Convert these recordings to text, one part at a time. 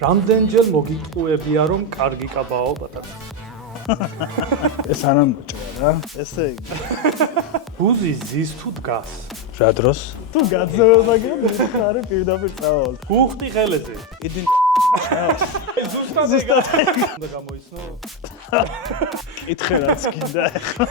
რამდენჯერ მოგიტყუებია რომ კარგი კაბაო პატარა? ეს არ ამოჭრა რა. ესე იგი. ბუზი ზის თუ დგას? რა დროს? თუ გაძევება გიარი პირდაპირ წავალ. უხდი ხელეზე. იდი ზუსტად უნდა გამოიცნო. კითხე რაც გინდა ახლა.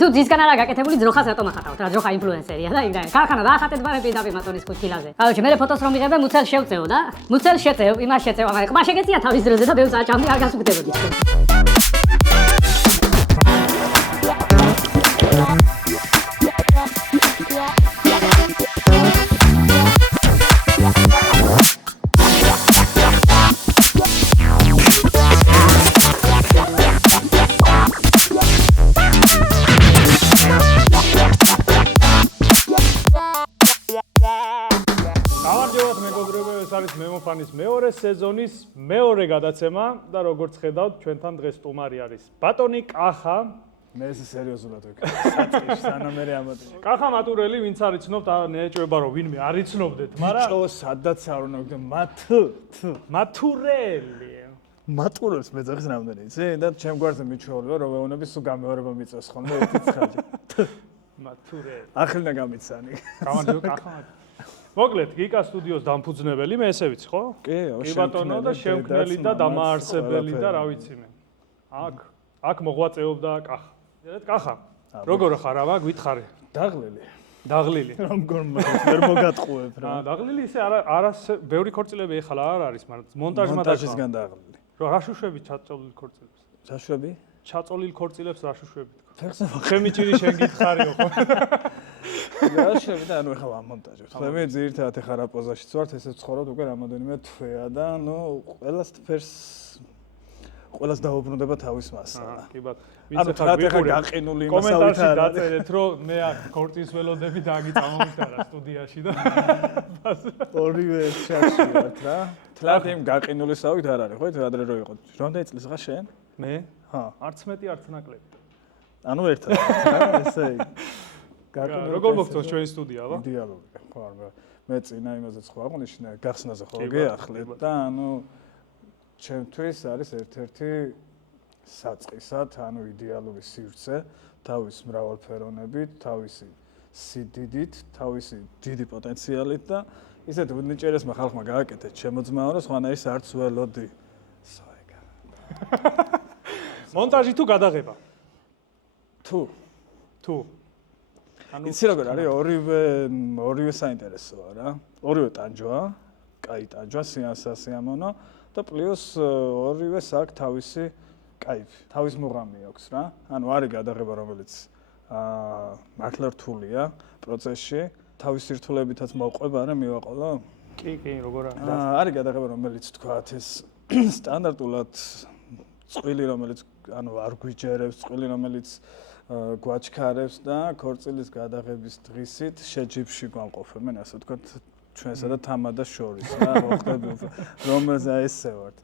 თუ ძისგან არა გაკეთებული ძროხას რატომ ახატავთ? რა ძროხა ინფლუენსერია და იქ ქარხანა რა ახატეთ ბარე პირდაპირ მატონის ქუთილაზე. კაუჩი მე ფოტოს რომ ვიღებ მუცელ შევწევ და მუცელ შეწევ, იმას შეწევ, მაგრამ ყმა შეგეწია თავის დროზე და ბევრ საჭამდი არ გასუქდებოდი თქვენ. მემოფანის მეორე სეზონის მეორე გადაცემა და როგორც ხედავთ ჩვენთან დღეს სტუმარი არის ბატონი კახა. მე ეს სერიოზულად ვიქნა. სანამერე ამატი. კახა მატურელი ვინც არ იცნობთ ნეჭვება რომ ვინმე არ იცნობდეთ, მაგრამ ბიჭო სადაც არ უნდა გქონდე მატურელი. მატურებს მეძახის რამდენი იცი? და ჩემ გვარზე მიჩვეულება რომ ეუნები სულ გამეორება მიწევს ხოლმე ერთიც ხალხი. მატურელი. ახლა გამიცანი. გამარჯობა კახა. მოკლედ, გიკა სტუდიოს დამფუძნებელი, მე ესე ვიცი, ხო? კი, ბატონო და შემქმნელი და დამაარსებელი და რა ვიცი მე. აქ მოღვაწეობდა კახა. კახა, როგორ ხარ, აბა, გითხარი? დაღლილი. დაღლილი. როგორ ვერ მოგატყუებ რა. დაღლილი ისე არა ბევრი ქორწილები ეხლა არ არის, მაგრამ მონტაჟმა და მონტაჟისგან დაღლილი. რა შუშვებით ჩაწოლილ ქორწილებს? საშვები? ჩაწოლილ ქორწილებს რა შუშვებით? ფეხზე ხემიჭირი შენ გითხარიო ხო? რა შევიდა, ანუ ეხლა ამონტაჟებს. ხლა მე ძირითადად ეხლა რა პოზაშიც ვართ, ესე ვცხოვრობ უკვე რამოდენიმე თვეა და ნუ ყველას დაუბრუნდება თავის მასა. კი ბატონო. ვინც ეხლა გაყინული იმასავით კომენტარში დაწერეთ, რომ მე აქ ქორწის ველოდები დაგიწამოვიტარა სტუდიაში და ორივე ჩაში ვართ რა. თლად იმ გაყინულისავით არ არის, ხო? ადრე რო იყო. რამდენი წლის ხარ შენ? მე? ჰა. არც მეტი, არც ნაკლები. ანუ ერთად რა, ესე იგი. როგორ მოგწონს ჩვენი სტუდია, აბა? იდეალური, ხო არა. მე წინა იმაზეც ხო აღნიშნე, გახსნაზე ხო გეახლეთ და ანუ ჩემთვის არის ერთ-ერთი საწყისად, ანუ იდეალური სივრცე, თავის მრავალფეროვნებით, თავისი სიდიდით, თავისი დიდი პოტენციალით და ისეთ უნიჭერესმა ხალხმა გააკეთეთ შემოძმაო, რომ სხვანაირს არც ველოდი. საიგა. მონტაჟი თუ გადაღება? თუ იცი როგორ არის ორივე საინტერესოა რა. ორივე ტანჯვაა, კაი ტანჯვა, სიამონო და პლუს ორივე აქვს თავისი кайფი, თავის მუღამი აქვს რა. ანუ არის გადაღება, რომელიც მართლა რთულია პროცესში, თავის სირთულებითაც მოვყვება, არა მივაყოლო? კი, როგორ არის? არის გადაღება, რომელიც თქვათ ეს სტანდარტულად წყვილი, რომელიც ანუ არ გვიჯერებს, წყვილი, რომელიც გვაჩქარებს და ქორწილის გადაღების დღისით შეჯიბში გვამყოფებენ, ასე ვთქვათ, ჩვენსა და თამადას შორის რა, მოხდები რომელზე ესე ვართ.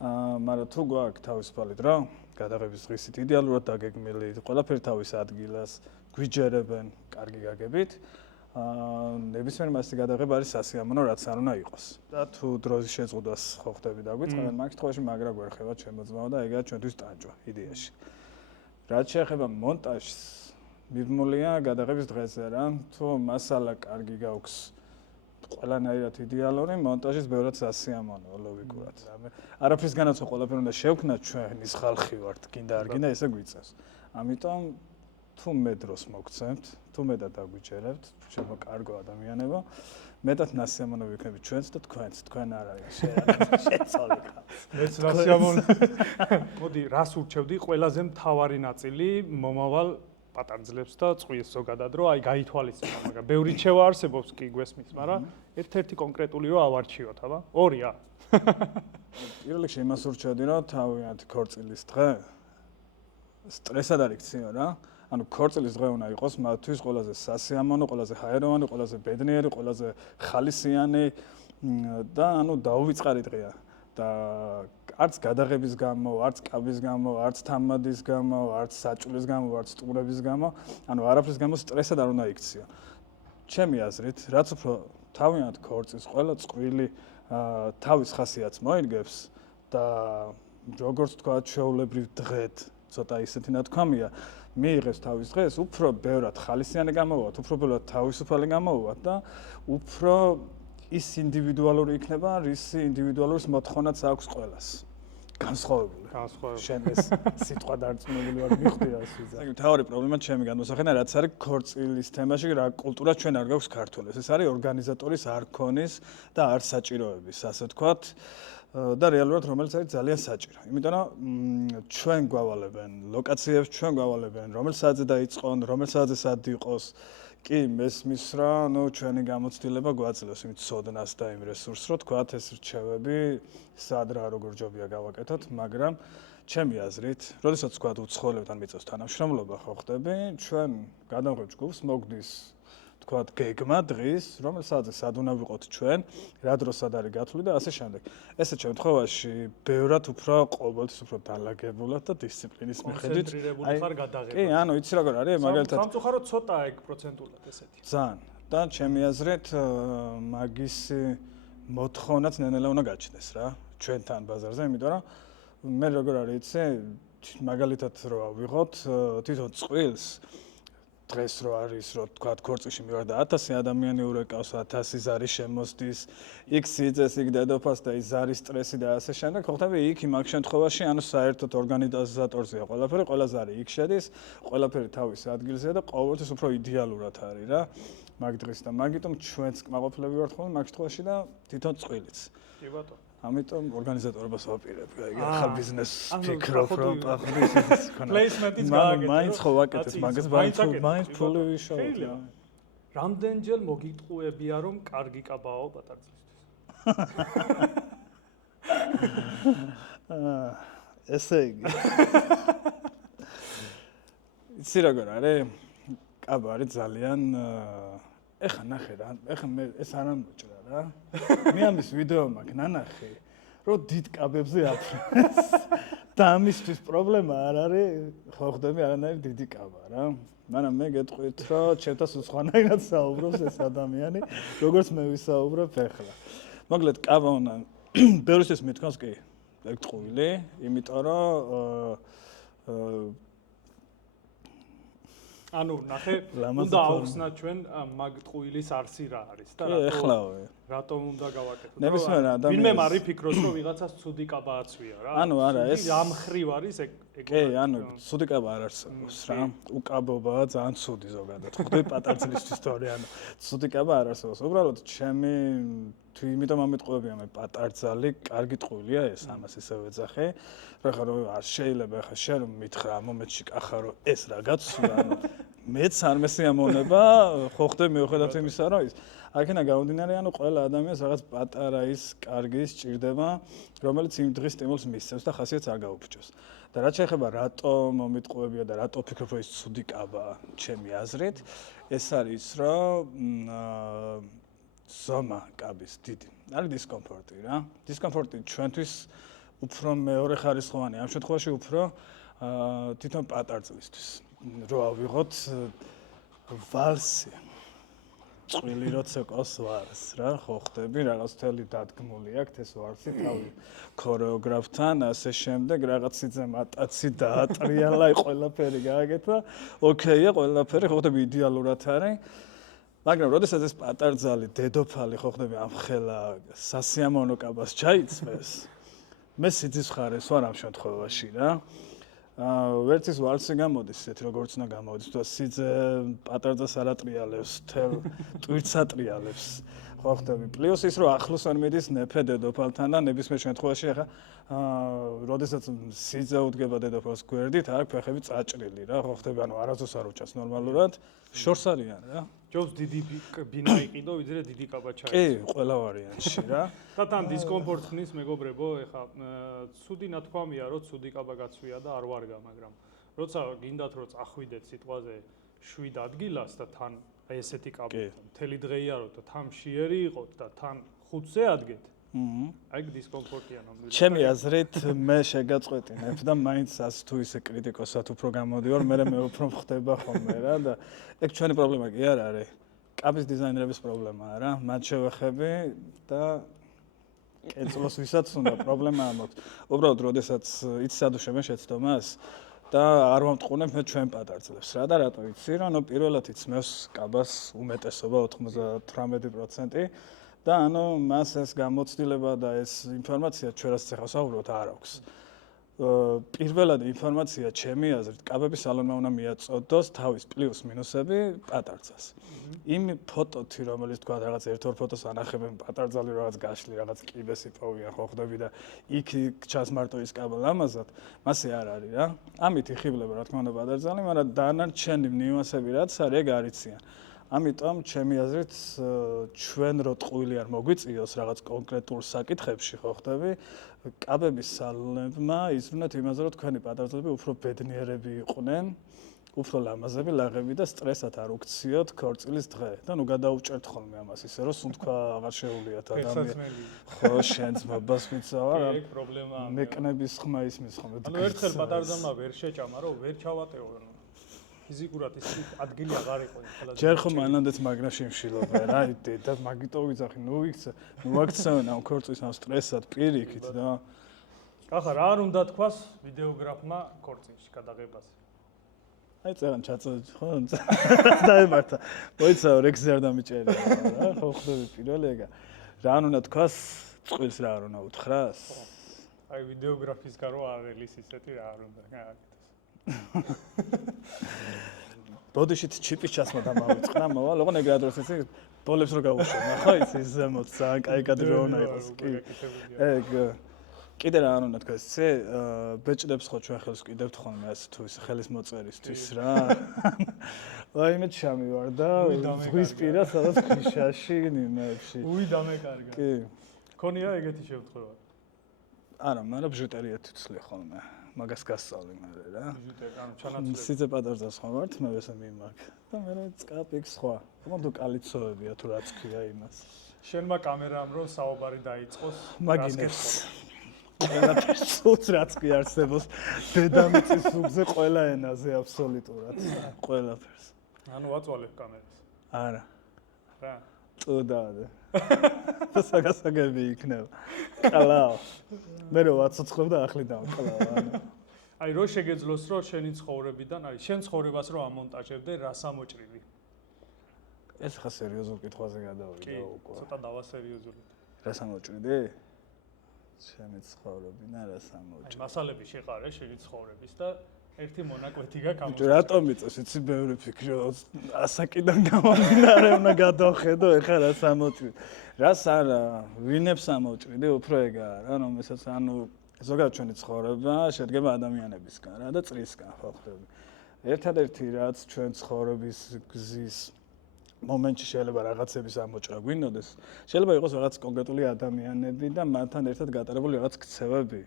მაგრამ თუ გვაქვს თავისუფალი დრო, გადაღების დღისით იდეალურად დაგეგმილი, ყველაფერი თავის ადგილას, გვიჯერებენ, კარგი გაგებით. ნებისმიერ მასზე გადაღება არის სასიამოვნო, რაც არ უნდა იყოს. და თუ დროის შეზღუდვას ხო ხდები დაგვიწყებენ, მაგ შემთხვევაში მაგრა გვერხება შემოძმაო და ეგაა ჩვენთვის ტანჯვა იდეაში. რაც შეეხება მონტაჟს, მიბმულია გადაღების დღეზე რა, თუ მასალა კარგი გაქვს ყველანაირად იდეალური, მონტაჟის ბევრად სასიამოვნოა ლოგიკურად. არაფრისგანაც ყველაფერი უნდა შევქნათ ჩვენის ხალხი ვართ, გინდა არ გინდა ესე გვიწევს. ამიტომ თუ მე დროს მოგცემთ, თუ მეტად დაგვიჯერებთ, შევა კარგო ადამიანებო, მეტად ნასიამოვნო ვიქნებით ჩვენც და თქვენც, თქვენ არ არის შეცოლი ხალხი. მეც ნასიამოვნო. მოდი, რას ურჩევდი ყველაზე მთავარი ნაწილი მომავალ პატარძლებს და წვიეს ზოგადად, რომ აი გაითვალისწინო, მაგრამ ბევრი რჩევა არსებობს კი გვესმის, მაგრამ ერთ-ერთი კონკრეტული რომ ავარჩიოთ, აბა? ორია. პირველ რიგში იმას ურჩევდი, რომ თავიანთი ქორწილის დღე სტრესად არ იქციო რა. ანუ ქორწილის დღე უნდა იყოს მათთვის ყველაზე სასიამოვნო, ყველაზე ჰაეროვანი, ყველაზე ბედნიერი, ყველაზე ხალისიანი და ანუ დაუვიწყარი დღეა. და არც გადაღების გამო, არც კაბის გამო, არც თამადის გამო, არც საჭულის გამო, არც სტუმრების გამო, ანუ არაფრის გამო სტრესად არ უნდა იქციო. ჩემი აზრით, რაც უფრო თავიანთ ქორწილს ყველა წყვილი თავის ხასიათს მოიგებს და როგორც თქვა, ჩვეულებრივ დღედ ცოტა ისეთი ნათქვამია, მიიღებს თავის დღეს, უფრო ბევრად ხალისიანი გამოვაოთ, უფრო ბევრად თავისუფალი გამოვაოთ და უფრო ის ინდივიდუალური იქნება, რის ინდივიდუალურის მოთხოვნაც აქვს ყველას. განსხვავებული. შენ ეს სიტყვა დარწმუნებული ვარ მიხვდი რას ვიზარ. თავი პრობლემა ჩემი განმოსახენა, რაც არის ქორწილის თემაში, რა კულტურა ჩვენ არ გვაქვს ქართულებს. ეს არის ორგანიზატორის არ ქონის და არ საჭიროების, ასე ვთქვათ. და რეალურად რომელიც არის ძალიან საჭირო. იმიტომ რომ ჩვენ გვავალებენ ლოკაციებს, ჩვენ გვავალებენ რომელ საათზე დაიწყონ, რომელ საათზე სად იყოს. კი, მესმის რა, ჩვენი გამოცდილება გვაძლევს იმით სოდნას და იმ რესურსს, რომ თქვათ ეს რჩევები სად რა როგორ ჯობია გავაკეთოთ, მაგრამ ჩემი აზრით, როდესაც თქვათ უცხოელებთან მიწევს თანამშრომლობა ხო ხდები, ჩვენ გადავღებ ჯგუფს, მოგდის თქვათ გეგმა დღის, რომელ საათზე სად უნდა ვიყოთ ჩვენ, რა დროს სად არის გათვლილი და ასე შემდეგ. ესეთ შემთხვევაში ბევრად უფრო ყოველთვის უფრო დალაგებულად და დისციპლინის მიხედვით კონცენტრირებული ხარ გადაღებაზე. კი, ანუ იცი როგორ არის, მაგალითად სამწუხაროდ ცოტა ეგ პროცენტულად ესეთი. ძალიან და ჩემი აზრით მაგის მოთხოვნაც ნენელა უნდა გაჩნდეს რა, ჩვენთან ბაზარზე, იმიტომ რომ მე როგორ არის იცი, მაგალითად რო ავიღოთ თვითონ წყვილს დღეს რო არის რო თქვა ქორწილში მივარ და 1000 ადამიანი ურეკავს 1000 ზარი შემოსდის იქ სიძეს იქ დედოფალს და ის ზარის სტრესი და ასე შემდეგ ხო ხტები იქ მაგ შემთხვევაში ანუ საერთოდ ორგანიზატორზეა ყველაფერი ყველა ზარი იქ შედის ყველაფერი თავის ადგილზეა და ყოველთვის უფრო იდეალურად არის რა მაგ დღეს და მაგიტომ ჩვენც კმაყოფილები ვართ ხოლმე მაგ შემთხვევაში და თვითონ წყვილიც კი ბატონო ამიტომ ორგანიზატორობას ვაპირებ, ახალ ბიზნესს ფიქრობ, რომ პახრის ის ქონა. პლეისმენტიც გააკეთე. მაინც ხო ვაკეთებ, მაგას მაინც ფული ვიშოვებ. რამდენჯერ მოგიტყუებია, რომ კარგი კაბაო პატარძლისთვის? ესე იგი. იცი როგორ არის? კაბა არის ძალიან ეხა ნახე რა, ეხა მე ეს არ ამოჭრა რა. მე ამის ვიდეო მაქვს ნანახი, რომ დიდ კაბებზე აფრინეს. და ამისთვის პრობლემა არ არის, ხო ხდები არანაირი დიდი კაბა რა. მაგრამ მე გეტყვით, რომ ჩემთას უცხოანაირად საუბრობს ეს ადამიანი, როგორც მე ვისაუბრებ ახლა. მოკლედ კაბა უნდა ბევრისთვის მithkons კი, ეგ ტყუილი, იმიტომ რომ ანუ ნახე, უნდა აუხსნა ჩვენ მაგ ტყუილის არსი რა არის და რატომ უნდა გავაკეთოთ? ნებისმიერ ადამიანს ვინმე მარი ფიქრობს, რომ ვიღაცას ცუდი კაბა აცვია რა. ანუ არა, ეს ამ ხრივ არის ეგ. კი, ანუ ცუდი კაბა არ არსებობს რა. უკაბობაა ძალიან ცუდი ზოგადად. ხდები პატარძლისთვის თორე, ანუ ცუდი კაბა არ არსებობს. უბრალოდ ჩემი იმიტომ ამეთყობია მე პატარძალი, კარგი ტყუილია ეს, ამას ისე ვეძახე. ხა რომ არ შეიძლება ხა შენ რომ მითხრა ამ მომენტში კახა რომ ეს რა გაცვლა, ანუ მეც არ მესიამონება, ხო ხდები მიუხედავად იმისა, რომ ის აქედან გამომდინარე, ანუ ყველა ადამიანს რაღაც პატარა ის კარგი სჭირდება, რომელიც იმ დღის სტიმულს მისცემს და ხასიათს არ გაუფრჩოს. და რაც შეეხება რატომ მომიტყუებია და რატო ფიქრობ რომ ის ცუდი კაბაა, ჩემი აზრით, ეს არის რომ ზომა კაბის დიდი. არის დისკომფორტი რა. დისკომფორტი ჩვენთვის უფრო მეორე ხარისხოვანი, ამ შემთხვევაში უფრო თვითონ პატარძლისთვის. რო ავიღოთ ვალსი. წვილი როცა ყავს ვარს რა, ხო ხდები, რაღაც თელი დადგმული აქვს ეს ვალსი თავი ქორეოგრაფთან, ასე შემდეგ, რაღაც სიძე მატაცი დაატრიალა, ყველაფერი გააკეთა. ოკეია, ყველაფერი ხო ხდები იდეალურად არის. მაგრამ როდესაც ეს პატარძალი, დედოფალი ხო ხდები ამხელა სასიამოვნო კაბას ჩაიწმეს, მე სიძისხარეს ვარ ამ შემთხვევაში რა. ვერც ის ვალსი გამოდის, ისეთი როგორც უნდა გამოდის, თუ სიძე პატარძას არ ატრიალებს, თელ ტვირთს ატრიალებს. ხო ხდები. პლუს ის რომ ახლოს არ მიდის ნეფე დედოფალთან და ნებისმიერ შემთხვევაში ახლა როდესაც სიძე უდგება დედოფალს გვერდით, აქ ფეხები წაჭრილი რა, ხო ხდები, ანუ არასდროს არ უჭას ნორმალურად, შორს არიან რა. ჯობს დიდი ბინა იყიდო, ვიდრე დიდი კაბა ჩაიწვა. კი, ყველა ვარიანტში რა. და თან დისკომფორტ ხნის მეგობრებო, ეხა ცუდი ნათქვამია, რომ ცუდი კაბა გაცვია და არ ვარგა, მაგრამ როცა გინდათ რომ წახვიდეთ სიტყვაზე 7 ადგილას და თან აი ესეთი კაბა, მთელი დღე იაროთ და თან მშიერი იყოთ და თან 5-ზე ადგეთ. აი დისკომფორტია ნამდვილად. ჩემი აზრით მე შეგაწყვეტინებ და მაინც ას თუ ისე კრიტიკოსად უფრო გამოდივარ, მე უფრო ხდება ხოლმე რა და ეგ ჩვენი პრობლემა კი არ არის. კაბის დიზაინერების პრობლემაა რა. მათ შევეხები და კენწლოს ვისაც უნდა პრობლემაა მოქ. უბრალოდ როდესაც იცი სად უშვებენ შეცდომას და არ ვამტყუნებ მე ჩვენ პატარძლებს რა და რატო იცი რა, პირველად იცმევს კაბას უმეტესობა 98% და მას ეს გამოცდილება და ეს ინფორმაცია ჩვენ რაც ახლა საუბრობთ არ აქვს. პირველად ინფორმაცია ჩემი აზრით კაბების სალონმა უნდა მიაწოდოს თავის პლუს მინუსები პატარცას. იმ ფოტოთი რომელიც თქვა რაღაც ერთ-ორ ფოტოს ანახებენ პატარძალი რაღაც გაშლი რაღაც კიბესი პოვიან ხო ხდები და იქ ჩას მარტო ის კაბა ლამაზად მასე არ არის რა. ამით იხიბლება რა თქმა უნდა პატარძალი, მაგრამ დანარჩენი ნიუანსები რაც არის ეგ არიციან. ამიტომ ჩემი აზრით ჩვენ რო ტყუილი არ მოგვიწიოს რაღაც კონკრეტულ საკითხებში ხო ხდები კაბების სალონებმა იზრუნეთ იმაზე რომ თქვენი პატარძლები უფრო ბედნიერები იყვნენ, უფრო ლამაზები, ლაღები და სტრესად არ უქციოთ ქორწილის დღე და ნუ გადაუჭერთ ხოლმე ამას ისე რომ სუნთქვა აღარ შეუვლიათ ადამიანს. ხო შენც ბაბას ვიცავარ. ეგ პრობლემაა. მეკნების ხმა ისმის ხოლმე. ანუ ერთხელ პატარძალმა ვერ შეჭამა რომ ვერ ჩავატეო ფიზიკურად ის ადგილი აღარ იყო ხელად. ჯერ ხომ მანამდეც მაგრაში მშილობენ რა, და მაგიტო ვიძახი, ნუ აქცევენ ამ ქორწის ამ სტრესად პირიქით და ახლა რა არ უნდა თქვას ვიდეოგრაფმა ქორწილში გადაღებაზე. აი წერან ჩაწოდეთ ხო? დაემართა. მოიცავ რექსი არ დამიჭერია რა, ხო ხდები პირველი ეგა. რა უნდა თქვას წყვილს რა არ უნდა უთხრას? აი ვიდეოგრაფის გარო აღელის ისეთი რა არ უნდა გააკეთოს. ბოდიშით ჩიპის ჩასმა დამავიწყდა, მოვალ, ოღონდ ეგ ადროს იცი ბოლებს რო გავუშვებ, ნახო იცი ის ზემოთ ძალიან კაი კადრონა იყოს კი. ეგ კიდე რა არ უნდა თქვას, იცი ბეჭდებს ხო ჩვენ ხელს ვკიდებთ ხოლმე ასე თუ ის ხელის მოწერისთვის რა. ვაიმე ჩამივარ და ზღვის პირას სადაც ქვიშაში ნიმებში. უი დამეკარგა. კი. ქონია ეგეთი შემთხვევა? არა, მაგრამ ბჟუტერიად თვისლი ხოლმე. მაგას გასწავლი მე რა. ბიჟუტერი, ანუ ჩანაცვლები. სიძე პატარძას ხო ვართ, მე ვესა მიმაგ. და მე წკაპიქ სხვა. ხომ კალიცოებია თუ რაც ქვია იმას. შენმა კამერამ რო საუბარი დაიწყოს, მაგინებს. ყველაფერს სულს რაც კი არსებობს, დედამიწის ზურგზე ყველა ენაზე აბსოლუტურად. ყველაფერს. ანუ ვაწვალებ კამერას. არა. რა? წოდადე. საგასაგები იქნება. ყალაო. მე რო ვაცოცხლებ და ახლი დავყლავ. აი რო შეგეძლოს რომ შენი ცხოვრებიდან, აი შენ ცხოვრებას რო ამონტაჟებდე, რა სამოჭრილი? ეს ხა სერიოზულ კითხვაზე გადავიდა უკვე. ცოტა დავასერიოზული. რა სამოჭრიდი? ჩემი ცხოვრებიდან რა სამოჭრიდი? აი მასალები შეყარე შენი ცხოვრების და ერთი მონაკვეთი გაქვს. ბიჭო, რატომ იწევს, იცი ბევრი ფიქრი, რომ ასაკიდან გამომდინარე უნდა გადავხედო, ეხლა რა სამოჭრიდი. რას არა, ვინებს სამოჭრიდი, უფრო ეგაა რა, რომელსაც ანუ ზოგადად ჩვენი ცხოვრება შედგება ადამიანებისგან რა და წრისგან ხო ხდები. ერთადერთი რაც ჩვენ ცხოვრების გზის მომენტში შეიძლება რაღაცების ამოჭრა გვინდოდეს, შეიძლება იყოს რაღაც კონკრეტული ადამიანები და მათთან ერთად გატარებული რაღაც ქცევები.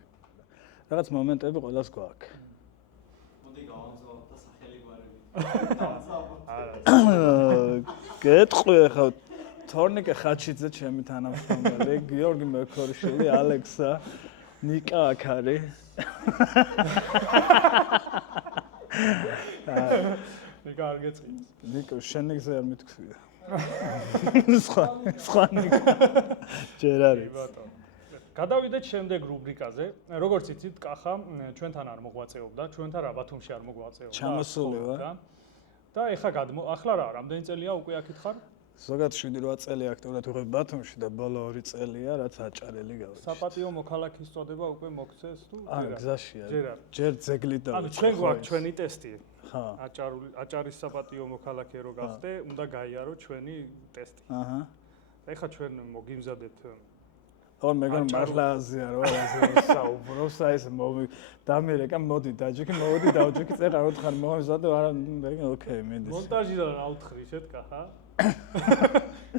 რაღაც მომენტები ყველას გვაქვს. მოდი გავამზადებთ და სახელი გვარები. გეტყვი ახლა თორნიკე ხაჩიძე ჩემი თანამშრომელი, გიორგი მექორიშვილი, ალექსა, ნიკა აქ არის. ნიკა არ გეწყინეს. ნიკა შენიგზე არ მithქვია. სხვა ნიკა. ჯერ არის. ბატონო. გადავიდეთ შემდეგ რუბრიკაზე. როგორც იცით, კახა ჩვენთან არ მოღვაწეობდა, ჩვენთან რა ბათუმში არ მოღვაწეობდა. ჩამოსული ვარ. და ახლა რა, რამდენი წელია უკვე აქეთ ხარ? ზოგადად 7-8 წელი აქტიურად ვიყავ ბათუმში და ბოლო 2 წელია რაც აჭარელი გავიქცე. საპატიო მოქალაქის წოდება უკვე მოგცეს თუ არა, გზაშია. ჯერ არ. ჯერ ძეგლით და ანუ ჩვენ გვაქვს ჩვენი ტესტი. ხა. აჭარის საპატიო მოქალაქე რო გახდე, უნდა გაიარო ჩვენი ტესტი. აჰა. ეხლა ჩვენ მოგიმზადეთ მეგონა მართლა აზია რა საუბრობს აი ეს დამერეკა მოდი დაჯექი მოდი დავჯექი წერა რა ვთქარ მომზადე არა ოკეი მედის მონტაჟიდან რა ვთქრი შეთქა ხა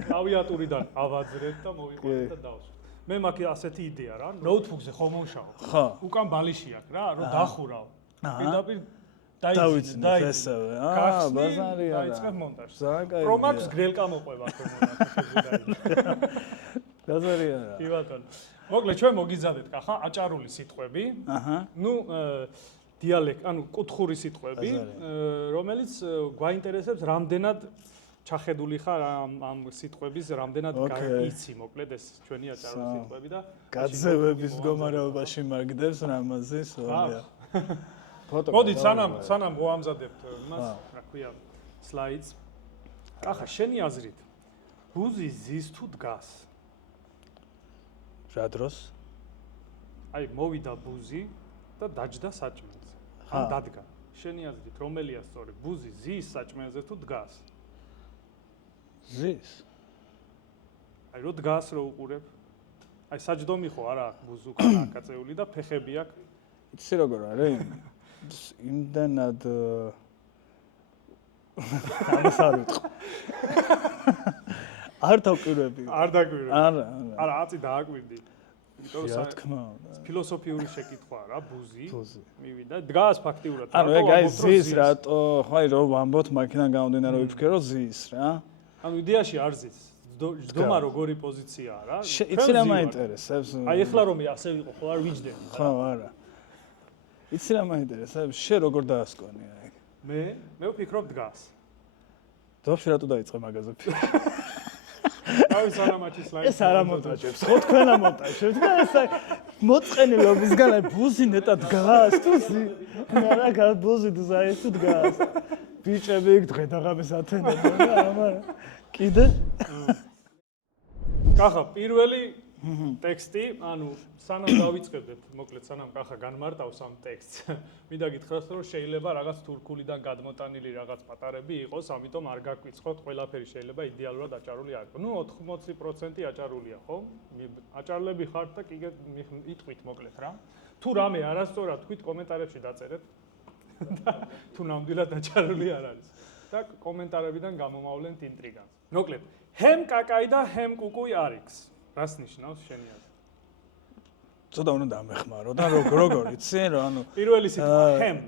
კლავიატურიდან ავაძრეთ და მოვიყვანეთ და დავსვით მე მაქვს ასეთი იდეა რა ნოუთბუქზე ხომ მომშავ ხო უკან ბალიში აქვს რა რომ დახურავ პირდაპირ დაიცინე ესევე ბაზარია დაიწყებ მონტაჟს ძალიან კაი Pro Max გრელკა მოყვება თქო ბაზარია კი ბატონო მოკლედ ჩვენ მოგიზადეთ კახა აჭარული სიტყვები აჰა ნუ დიალექტ ანუ კუთხური სიტყვები რომელიც გვაინტერესებს რამდენად ჩახედული ხარ ამ სიტყვების რამდენად Okay. იცი მოკლედ ეს ჩვენი აჭარული So, სიტყვები და გაძევების მდგომარეობაში მაგდებს რამაზის ვარია. ფოტო. მოდით სანამ მოამზადებთ იმას, რა ქვია, სლაიდს. ახლა შენი აზრით ბუზი ზის თუ დგას? რა დროს? აი მოვიდა ბუზი და დაჯდა საჭმელზე. ან დადგა. შენი აზრით რომელია სწორი? ბუზი ზის საჭმელზე თუ დგას? ზის. აი რო დგას რო უყურებ. აი საჯდომი ხო არა აქვს ბუზი უკან აკაწეული და ფეხები აქვს. იცი როგორ არის? იმდანად ამას არ ვიტყვი. არ დავკვირვები. არ დაგვირე. არა. არა, აწი დააკვირდი. იმიტომ რა რომ თქმა უნდა. ფილოსოფიური შეკითხვაა რა, ბუზი. ბუზი. მივიდა, დგას ფაქტიურად. ანუ ეგ აი ზის რატო, ხო აი რო ვამბობთ მაქინიდან გამომდინარე რომ ვიფიქრე რომ ზის რა. ანუ იდეაში არ ზის. ჯდომა როგორი პოზიციაა რა. იცი რა მაინტერესებს? აი ეხლა რომ ასე ვიყო, ხო არ ვიჯდები. ხო, არა. იცი რა მაინტერესებს? შე როგორ დაასკონია ეგ? მე ვფიქრობ დგას. დოფში რატო დაიწყე მაგაზე? თავი სანამაჩი სლაიდი. ეს არ ამონტაჟებს. ხო თქვენ ამონტაჟებთ და ეს მოწყენილობისგან აი ბუზი ნეტად დგას თუ ზე. არა, გა ბუზი დგას თუ დგას. ბიჭები იქ დღე-დაღამის ათენებენ და ამან კიდე კახა პირველი ტექსტი, ანუ სანამ დავიწყებდეთ, მოკლედ სანამ კახა განმარტავს ამ ტექსტს. მინდა გითხრათ, რომ შეიძლება რაღაც თურქულიდან გადმოტანილი რაღაც პატარები იყოს, ამიტომ არ გაგვიცხოთ, ყველაფერი შეიძლება იდეალურად აჭარული არ იყოს. ნუ 80% აჭარულია, ხო? აჭარლები ხართ და კიდე იტყვით მოკლედ რა. თუ რამე არასწორად თქვით, კომენტარებში დაწერეთ. თუ ნამდვილად აჭარული არ არის. და კომენტარებიდან გამომავლენთ ინტრიგას. მოკლედ, ჰემ კაკაი და ჰემ კუკუი არიქს. რას ნიშნავს შენი აზრით? ცოტა უნდა დამეხმარო და როგორ იცი რომ ანუ პირველი სიტყვა ჰემ.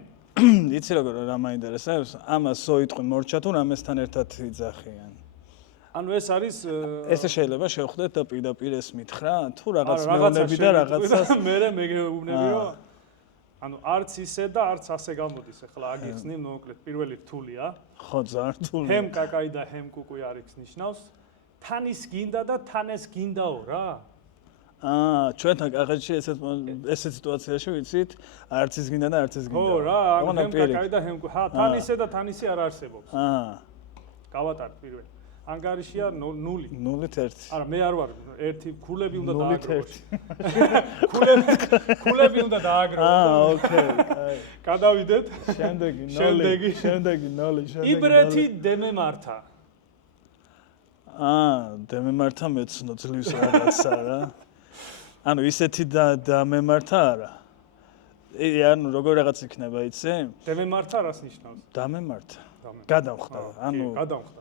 იცი როგორ რა მაინტერესებს? ამას სოიტყვი მორჩა თუ რამესთან ერთად იძახიან. ანუ ეს არის ესე შეიძლება შევხვდეთ და პირდაპირ ეს მითხრა თუ რაღაც მეუბნები და რაღაცას მე მეგეუბნები რომ ანუ არც ისე და არც ასე გამოდის. ახლა აგიხსნი მოკლედ პირველი რთულია. ხო ძალიან რთულია. ჰემ კაკაი და ჰემ კუკუი არიქს ნიშნავს თანის გინდა და თანეს გინდაო რა. ჩვენთან კახეთში ესეთ სიტუაციაში ვიცით, არც ის გინდა და არც ის გინდა. ხო რა, ჰემ კაკაი და ჰემ კუკუი. თანისე და თანისი არ არსებობს. გავატარ პირველი. ანგარიშია 0. 0-1. არა, მე არ ვარ 1 ქულები უნდა დააგროვოს. ქულები უნდა დააგროვოს. ოკეი, კაი. გადავიდეთ. შემდეგი 0. იბრეთი დემემართა. დემემართა მეცნო ძლივს რაღაცა რა. ანუ ისეთი დამემართა არა. ანუ როგორ რაღაც იქნება, იცი? დემემართა რას ნიშნავს? დამემართა. გადავხდა. ანუ გადავხდა.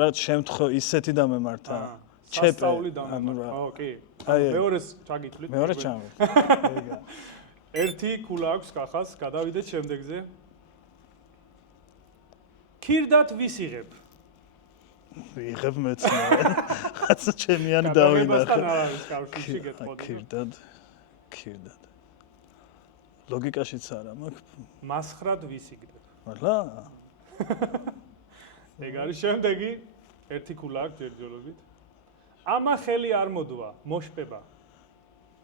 რაც შემთხვევ ისეთი დამემართა. სასწაული დამემართა. ოკეი. მეორეს ჩაგითვლით. მეორე ჩამოვით. ეგა. ერთი ქულა აქვს კახას, გადავიდეთ შემდეგზე. ქირდათ ვის იღებ? იღებ მეცნო. რაცა ჩემიანი დავინახე. გადაღებასთან არ არის კავშირში გეტყოდი. ქირდათ. ლოგიკაშიც არა მაქვს. მასხრად ვის იგდებ? მართლა? ეგ არის შემდეგი. ერთი ქულა აქვს ჯერჯერობით. ამა ხელი არ მოდვა, მოშპება.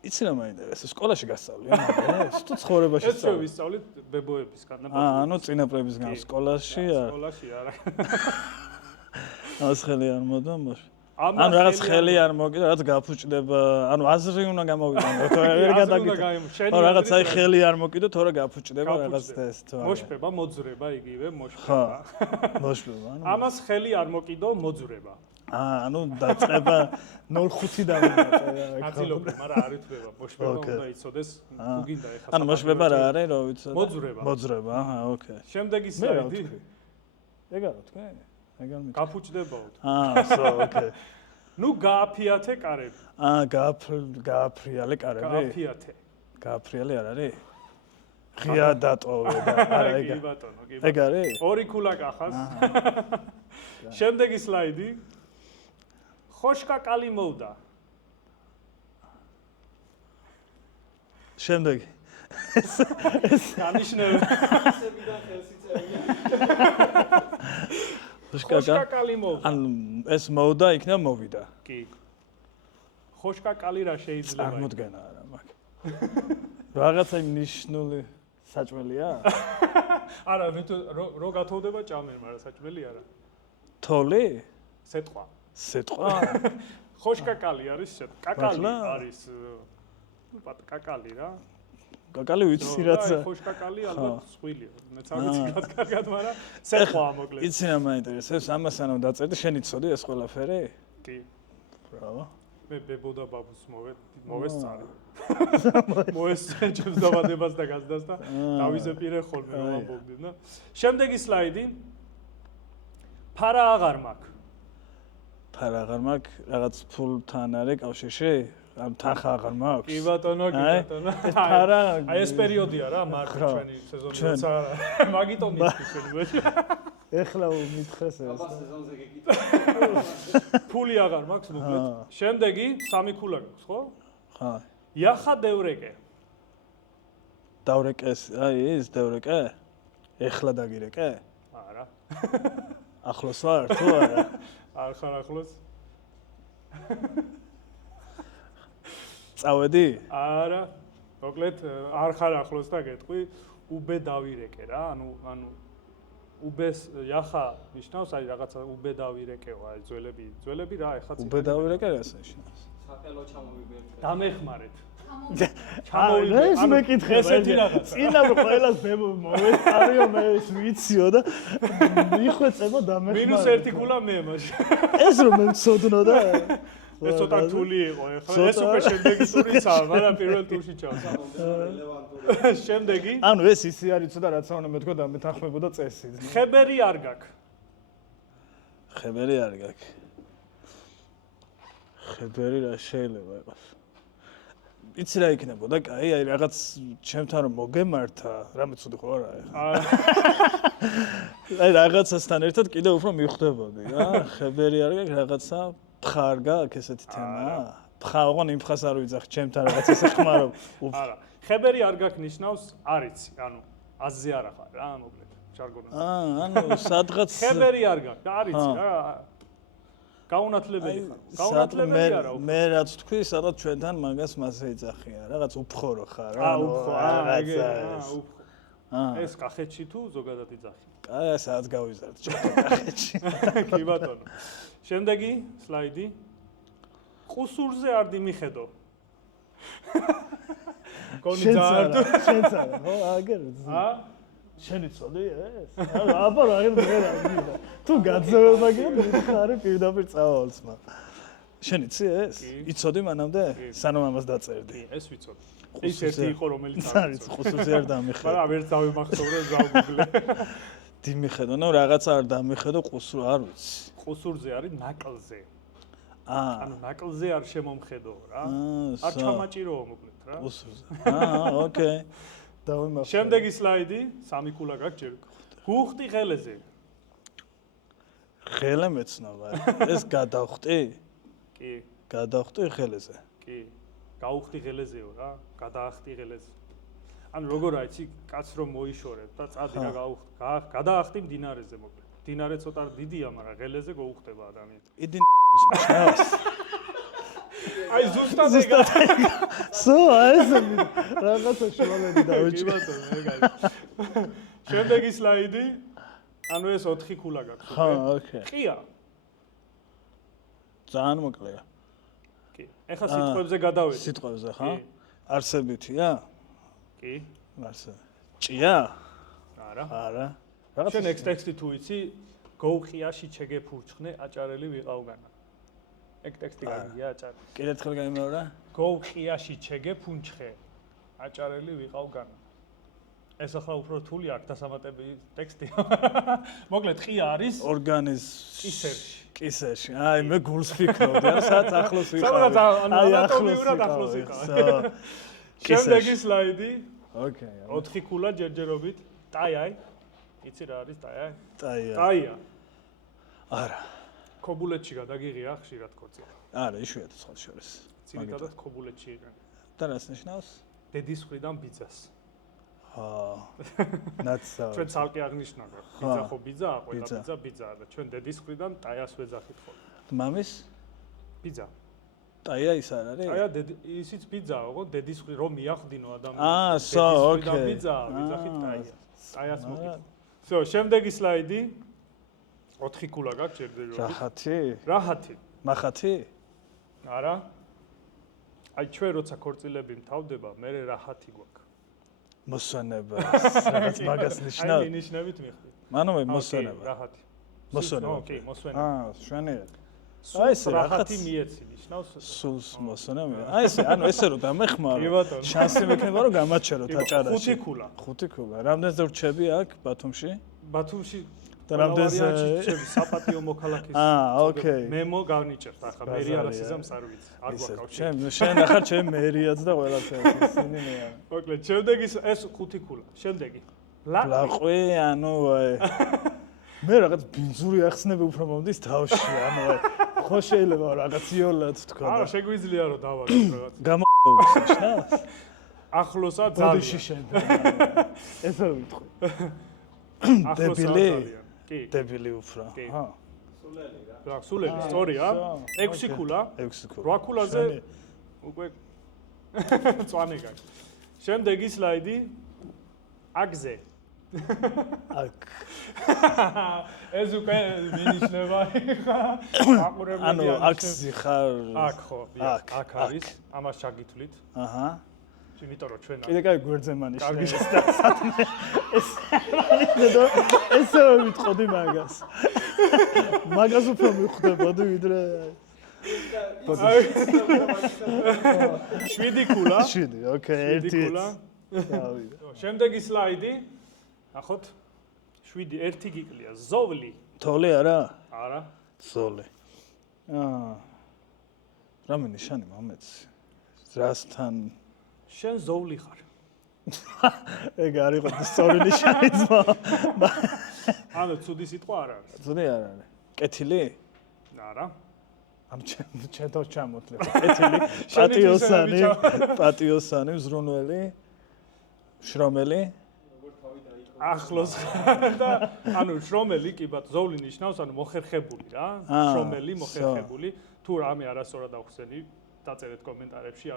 იცი რა მაინტერესებს? სკოლაში გასწავლიან ეს? თუ ცხოვრებაში ეს შევ ვისწავლით ბებოებისგან და ანუ წინაპრებისგან სკოლაში არა. სკოლაში არა. ამას ხელი არ მოდვა, მოშ. ანუ რაღაც ხელი არ მოგიდა, რაღაც გაფუჭდება, ანუ აზრი უნდა გამოვიყენო, თუ ვერ გადაგიტანო. ხო, რაღაც აი ხელი არ მოგიდა, თორე გაფუჭდება რაღაც ეს თუ არა. მოშპება, მოძრება იგივე, მოშპება. ხო, მოშპება, ანუ. ამას ხელი არ მოკიდო, მოძრება. ანუ დაწყება 0.5 დამემართა. აწილობენ, მაგრამ არ ითვლება, მოშპება უნდა იცოდეს, თუ გინდა ეხლა. ანუ მოშპება რა არის, რო ვიცოდე? მოძრება. მოძრება, ოკეი. შემდეგი სლაიდი. ეგ არა თქვი? ეგ არ მითხრა. გაფუჭდებაოდ. სო, ოკეი. ნუ გააფიათე კარები. გააფრიალე კარები? გააფიათე. გააფრიალე არ არის? ღია დატოვე და არა ეგ. კი ბატონო, კი. ეგ არის? ორი ქულა კახას. შემდეგი სლაიდი. ხოშკა კალი მოვდა. შემდეგი. განიშნები. ხოშკაკალი მოვდა. ან ეს მოვდა, იქნება მოვიდა. კი. ხოშკაკალი რა შეიძლება? წარმოდგენა არა მაგ. რაღაცა ნიშნული საჭმელია? არა, რო გათოვდება ჭამენ, მაგრამ საჭმელი არა. თოლი? სეტყვა. სეტყვა? ხოშკაკალი არის, კაკალი არის. კაკალი რა. კაკალი ვიცი რაცა. ხოშკაკალი ალბათ სხვილია. მეც არ ვიცი კარგად, მაგრამ სეტყვა მოკლედ. იცი რა მაინტერესებს? ამას ანუ დაწერდი, შენ იცოდი ეს ყველაფერი? კი. ბრავო. მე ბებოდა ბაბუს მოვესწარი. მოესწრებს დაბადებას და გაზდას და დავიზეპირე ხოლმე რომ ამბობდი და შემდეგი სლაიდი ფარა აღარ მაქვს. ფარა აღარ მაქვს, რაღაც ფულთან არის კავშირში? ამ თანხა აღარ მაქვს? კი ბატონო, კი ბატონო. ფარა აი ეს პერიოდია რა, მარტო ჩვენი სეზონი როცა მაგიტომ მითხრები. ეხლა მითხრეს ეს. აბა სეზონზე გეკითხა. ფული აღარ მაქვს მოკლედ. შემდეგი სამი ქულა გაქვს, ხო? ხა. იახა დევრეკე. დავრეკეს, აი ეს დავრეკე? ეხლა დაგირეკე? არა. ახლოს ვარ თუ არა? არ ხარ ახლოს? წავედი? არა. მოკლედ არ ხარ ახლოს და გეტყვი, უბე დავირეკე რა, ანუ უბეს იახა ნიშნავს, აი რაღაცა უბე დავირეკეო, აი ძველები რა, ეხლა უბე დავირეკე რას ნიშნავს? საყელო ჩამოვიბერეთ. დამეხმარეთ. ჩამოვიბერეთ. ეს მეკითხება. ესეთი რაღაცა. წინა ყველას მოვესწარიო, მე ეს ვიციო და მიხვეწება დამეხმარეთ. -1 ქულა მე მაშინ. ეს რომ მე ვცოდნო და ეს ცოტა რთული იყო, ეხლა ეს უკვე შემდეგი ტურიცაა, მაგრამ პირველ ტურში ჩავს. რელევანტური. შემდეგი ანუ ეს ისი არიცო და რაც უნდა მეთქვა და მეთანხმებოდა წესი. ხებერი არ გაქვს. ხებერი არ გაქვს. ხებერი რა შეიძლება იყოს? იცი რა იქნებოდა? კაი, აი რაღაც ჩემთან რომ მოგემართა, რამე ცუდი ხო არა ეხლა. აი რაღაცასთან ერთად კიდე უფრო მიხვდებოდი, რა. ხებერი არ გაქვს, რაღაცა ფხა არ გაქვს ესეთი თემა? ფხა ოღონ იმ ფხას არ ვიძახ, ჩემთან რაღაც ესე ხმარო. არა. ხებერი არ გაქვს ნიშნავს არიცი, ანუ აზზე არ ახარ რა, მოკლედ, ჟარგონად. ანუ სადღაც ხებერი არ გაქვს, არიცი რა. გაუნათლებელი ხარ. გაუნათლებელი არა. მე რაც თქვი, სადღაც ჩვენთან მაგას მასე იძახია, რაღაც უფხორო ხარ, უფხო, რაღაცა უფხო. ეს კახეთში თუ ზოგადად იძახი? კაი, სადაც გავიზარდ ჩვენ კახეთში. კი ბატონო. შემდეგი სლაიდი. ყუსურზე არ დიმიხედო. კონი ძაარდო. შენც არა, ხო, აგერ. შენ იცოდი ეს? აბა რა მე რა მიდა. თუ გაძევება გინდა მითხარი პირდაპირ წავალს მაგ. შენ იცი ეს? იცოდი მანამდე? სანამ ამას დაწერდი. ეს ვიცოდი. ის ერთი იყო რომელიც არ იცი, ყუსურზე არ დამიხედო. მაგრამ ვერ დავიმახსოვრე გავგუგლე. დიმიხედო, ნუ რაღაცა არ დამიხედო, ყუსურ არ ვიცი. ყუსურზე არის ნაკლზე. ანუ ანუ ნაკლზე არ შემომხედო რა. არ ჩამაჭიროო მოკლედ რა. ყუსურზე. ოკეი. დავიმახსოვრე. შემდეგი სლაიდი, სამი ქულა გაქვს ჯერ. გუხტი ღელეზე. ღელე მეცნობა. ეს გადავხტი? კი, გადავხტი ღელეზე. კი. გაუხტი ღელეზეო რა, გადაახტი ღელეზე. ანუ როგორ აიცი, კაც რომ მოიშორებ და წადი რა გაუხტი. გადაახტი მდინარეზე მოკლედ. მდინარე ცოტა დიდია, მაგრამ ღელეზე გაუხტება ადამიანი. იდი ნიშნავს. აი ზუსტად ეგა. სო, ეს რაღაცა შუალედი დავიჭი. ბატონო, ეგ არის. შემდეგი სლაიდი. ანუ ეს 4 ქულა გაქვს. ხა, ოკეი. ყია. ძალიან მოკლეა. კი. ეხლა სიტყვებზე გადავედი. სიტყვებზე, ხა? არსებითია? კი. არსე. ჭია? არა. არა. შენ ექს ტექსტი თუ იცი, გოუყიაში ჩეგეფურჩხნე აჭარელი ვიყავგანა. ეგ ტექსტი გაგია აჭარი. კიდე ერთხელ გამიმეორა? გოუყიაში ჩეგეფურჩხე აჭარელი ვიყავგანა. ეს ახლა უფრო რთული აქ დასამატები ტექსტია. მოკლედ ყია არის ორგანის კისერში. კისერში. აი, მე გულს ვფიქრობდი, ან სადაც ახლოს ვიყავი. სადაც ანატომიურად ახლოს ვიყავი. შემდეგი სლაიდი. ოკეი. 4 ქულა ჯერჯერობით. ტაიაი. იცი რა არის ტაიაი? ტაია. ტაია. არა. ქობულეთში გადაგიღია ხშირად ქორწილი. არა, იშვიათად სხვა შორის. ძირითადად ქობულეთში იყენ. და რას ნიშნავს? დედის მხრიდან ბიძას. ნაცა. ჩვენ ცალკე აღნიშნა ბიძა ხო ბიძაა, ყველა ბიძაა და ჩვენ დედის მხრიდან ტაიას ვეძახით ხოლმე. მამის? ბიძა. ტაია ის არ არის? ტაია ისიც ბიძაა, ხო? დედის მხრიდან რომ მიახდინო ადამიანს. ოკეი. ბიძაა, ვეძახით ტაია. ტაიას მოგიწევთ. всё, შემდეგი სლაიდი. 4 ქულა გაქვს ჯერჯერობით. რაჰათი? რაჰათი. მახათი? არა. აი ჩვენ როცა ქორწილები მთავდება, მე რაჰათი გვაქვს. მოსვენება. რაღაც მაგას ნიშნავს. აი ნიშნებით მიხდი. მანომე მოსვენება. რაჰათი. მოსვენება. ოკეი, მოსვენება. შვენიერი. აი ეს რაჰათი მიეცი ნიშნავს. სულს მოსვენება. აი ეს ანუ ესე რომ დამეხმარო. კი ბატონო. შანსი მექნება რომ გამაჩერო თაჭარაში. 5 ქულა. 5 ქულა. რამდენზე რჩები აქ ბათუმში? ბათუმში და რამდენზე საპატიო მოქალაქის ოკეი. მემო გავნიჭერთ ახლა მერი არასიზამს არ ვიცი არ გვაკავშირებს შენ ახლა ჩემ მერიაც და ყველაფერი ისინი მეა მოკლედ შემდეგი ეს 5 ქულა შემდეგი ლაყვი ანუ აი მე რაღაც ბინძური ახსნები უფრო მომდის თავში ანუ აი ხო შეიძლება რაღაც იოლად თქვა არა შეგვიძლია რომ დავაგებ რაღაც გამოყობს შნას ახლოსა ბოდიში ძალიან შენ ესე ვიტყვი დებილი კი დებილი უფრო ჰა სულელი რა სულელი სწორია 6 ქულა 6 ქულა 8 ქულაზე უკვე წვანე გაქვს შემდეგი სლაიდი აგზე აქ ეს უკვე მინიშნება აყურებელი ანუ აქსი ხარ აქ ხო აქ არის ამას ჩაგითვლით აჰა იმიტომ რომ ჩვენ კიდე კაი გვერდზე მანიშნე და სათმე ესე ვიტყოდი მაგას უფრო მივხვდებოდი ვიდრე 7 ქულა 7 ოკეი ერთი შემდეგი სლაიდი ნახოთ 7 ერთი გიკლია ზოვლი თოლი არა არა ზოლი რამე ნიშანი მომეცი რასთან შენ ზოვლი ხარ ეგ არ იყო სწორი ნიშანი ძმა ანუ ცუდი სიტყვა არ არის ცუდი არ არის კეთილი არა ამ ჩემთვის ჩამოთლებ კეთილი პატიოსანი მზრუნველი შრომელი ახლოს და ანუ შრომელი კი ბატონო ზოვლი ნიშნავს ანუ მოხერხებული რა შრომელი მოხერხებული თუ რამე არასწორად ახსენი დაწერეთ კომენტარებში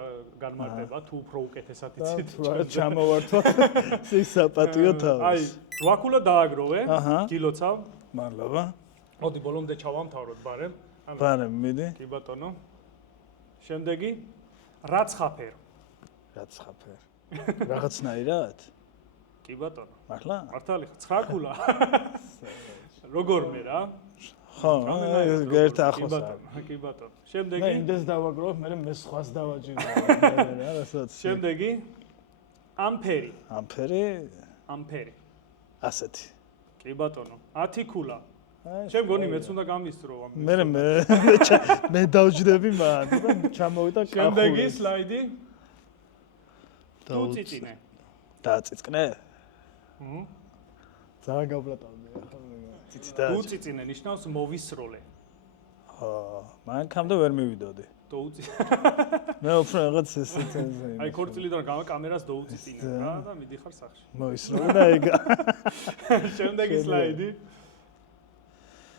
განმარტება თუ უფრო უკეთესად იცით ჩამოვართვა საპატიო თავს აი 8 ქულა დააგროვე გილოცავ მადლობა მოდი ბოლომდე ჩავამთავროთ ბარემ ბარემ მიდი კი ბატონო შემდეგი რაცხაფერ რაღაცნაირად კი ბატონო მართლა მართალი ხარ 9 ქულა როგორმე რა ხო ერთ ახლოს კი ბატონო შემდეგი მე ინდეს დავაგროვებ მე მე სხვას დავაჭირებ რა რასაც შემდეგი ამფერი ასეთი კი ბატონო 10 ქულა შენ გონი მეც უნდა გამისწრო ამ მე დავჯდები მან და ჩამოვიდა კახური შემდეგი სლაიდი უწიწინე დააწიწკნე ძალიან გაბლატავდი უწიწინე ნიშნავს მოვისროლე მანქამდე ვერ მივიდოდი მე უფრო რაღაც ესეთი აი ქორწილიდან კამერას დაუწიწინე რა და მიდიხარ სახში მოვისროლე და ეგა შემდეგი სლაიდი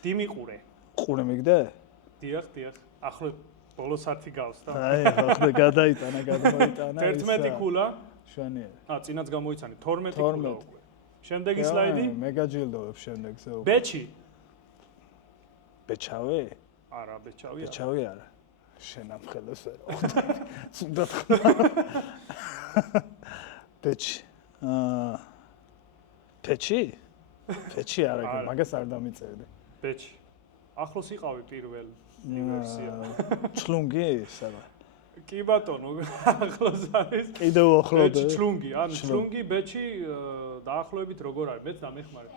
დიმიყურე ყურე მიგდე დიახ ახლა ბოლო საათი გავს და აი ახლა გადაიტანა 11 ქულა შვენიერი წინაც გამოიცანი 12 ქულა უკვე შემდეგი სლაიდი მე გაჯილდოვებ შემდეგზე უკვე ბეჩი ბეჩავი არა ბეჩავი არა შენ ამხელოს ვერ ვხდები ბეჩი პეჩი არა მაგას არ დამიწერდი ბეჩი ახლოს იყავი პირველ ვერსია ჩლუნგი საერთოდ კი ბატონო ახლოს არის კიდევ ახლობე ჩლუნგი ანუ ჩლუნგი ბეჩი დაახლოებით როგორ არის მეც დამეხმარე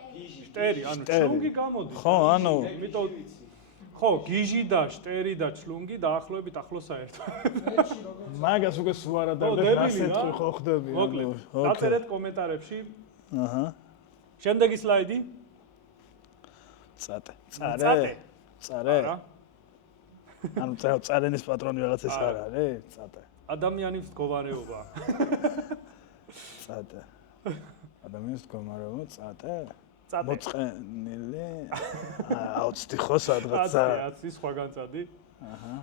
შტერი ანუ ჩლუნგი გამოდის ხო ანუ იმიტომ ხო გიჟი და შტერი და ჩლუნგი დაახლოებით ახლოს საერთოდ მაგას უკვე სულ არა დასეთყვი ხო ხდები მოკლედ დაწერეთ კომენტარებში აჰა შემდეგი სლაიდი წარე ანუ წარენის პატრონი რაღაც ეს არ არის წატე ადამიანის მდგომარეობა წატე ადამიანის მდგომარეობა წატე? წატე. მოწყენილი? აუცდი ხო სადღაცა? წატე, სხვაგან წადი. აჰა.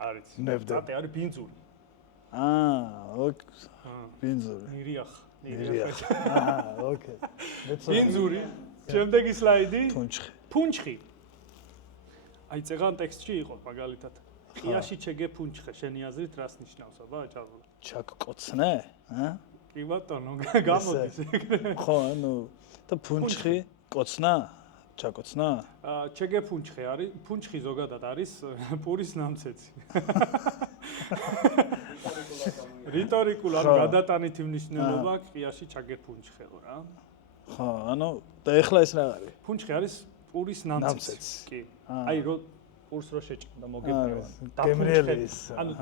არის. ნებდა. წატე არის ბინძური. ბინძური. ნირიახ. ოკეი. ბინძური. შემდეგი სლაიდი. ფუნჩხი. აი წეგან ტექსტში იყო მაგალითად. ყიაში ჩეგე ფუნჩხე, შენი აზრით რას ნიშნავს, აბა აჭარულად? ჩაკკოცნე? კი ბატონო, გამოდის ეგრე. ხო, ანუ და ფუნჩხი, კოცნა? ჩაკოცნა? ჩეგე ფუნჩხე არის, ფუნჩხი ზოგადად არის პურის ნამცეცი. რიტორიკულად გადატანითი მნიშვნელობა ყიაში ჩაგე ფუნჩხეო რა. ხო, ანუ და ეხლა ეს რა არის? ფუნჩხი არის პურის ნამცეცი. კი. აი რო პურს რო შეჭდა მოგეპრევა. გემრიელის. ანუ